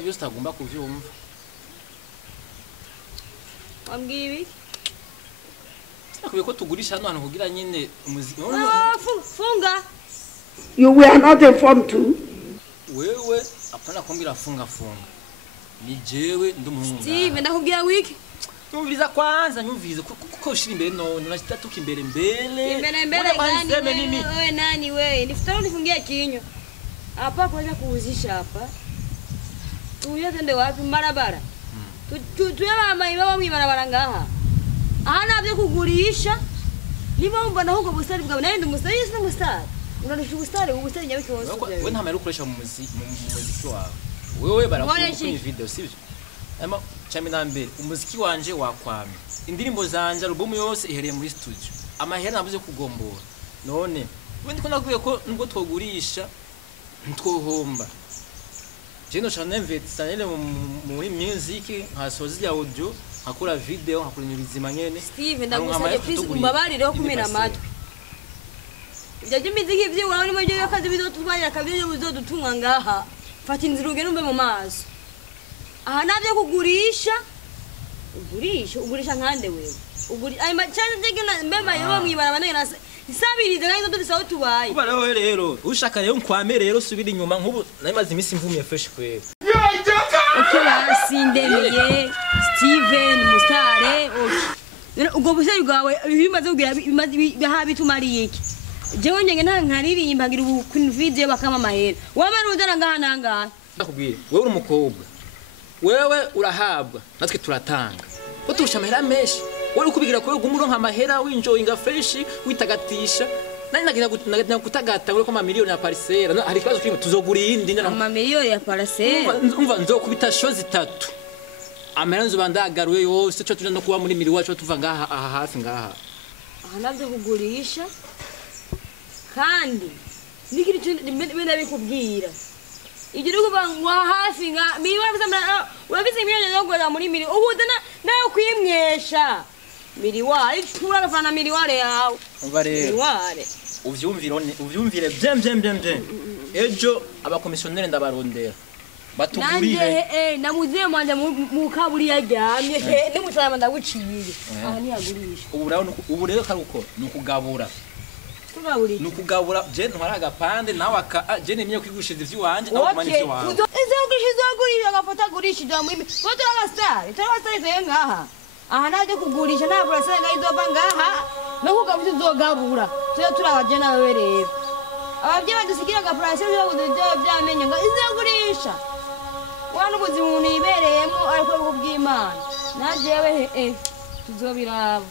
bimwe byose utagomba kuvyumva. Wambwiye Akubiye ko tugurisha hano hantu kugira nyine umuziki. Funga. You were not informed too. Wewe apana kumbira funga. Ni jewe ndumuhungu. Steve ndakubwira wiki. Nyumviriza kwanza nyumvirize kuko ushira imbere none unashitatuka imbere. Imbere gani wewe nani wewe? Nifutaro nifungie kinyo. Hapa kwanza kuuzisha hapa. Tuya tende wapi barabara? Tuya mama iba mw'ibarabara ngaha. Aha nabyo kugurisha. Niba mbona huko bustari bwawe nari ndumustari yise n'umustari. Unarusha ubustari nyabiki wose. Wewe nta mayero ukoresha mu muziki wawe. Wewe barakuye kuri video sivyo? Ama cyane nambere umuziki wanje wakwame. Indirimbo zanje album yose ihereye muri studio. Amahera nabuze kugombora. None we ndiko nakubwiye ko nubwo twogurisha ntwohomba. Jeno channel vetsanele muri music hasozi ya audio hakura video hakura ibizima nyene. Steve ndagusabye please umbabarire kumena amatwi. Ibyo by'imiziki byo wawe ni byo kazi bizotubanya kabyo bizodutunga ngaha. Fata inzira ugene umbe mu maso. Aha nabyo kugurisha. Ugurisha nkande wewe. Ay macana tegena mbema yo mwibara banena isabirize kandi dufisa tubaye. Uba rero ushaka rero nkwame rero subira inyuma nkubu naimaze imisi mvumye fresh kwera. Sindemeye Steven Mustare ubwo buseyi bwawe bimaze kugira bihabi tumariye iki jewe ngenge nta nkaririmba ngira ubu kun video bakama mahera wabarudana ngahananga ndakubwiye wewe uri umukobwa wewe urahabwa natwe turatanga ko turusha amahera menshi wowe ukubigira ko gumuro nka mahera winjoyinga fresh witagatisha nani nagira kutagata we ko ma miliyoni ya parcelle hari kibazo kimwe tuzogura yindi ndana ma miliyoni ya parcelle umva nzokubita show zitatu amaranzo bandagaruye yose cyo tuje no kuba muri miri wacu tuva ngaha aha hafi ngaha aha navyo kugurisha kandi nikiri benda bikubwira igire kubangwa hafi nga miri wabizamara urabize miliyoni yo gora muri miri ubudana nayo kwimwesha miri wari turarafana miri ware yawe umva rero ware uvyumvire bien ejo abakomisiyoneri ndabarondera batuguriye namuziye manje mu kaburi yaryamye n'umutsama ndaguciye aha ni yagurisha ubu rero karuko nukugabura je ntwara agapande nawe je nemye kwigushiza ivy'uwanje nawe kumana ivy'uwawe izogurishije agafata agurishije muri ko turabasitari ngaha aha naje kugurisha nta burasa nga izova ngaha no kugabuza izogabura tuje turabaje nawe rero abavye badusigira agaprase byo byamenye nga izogurisha wana ubuzima umuntu yibereyemo ariko bw'Imana najewe tuzobiraba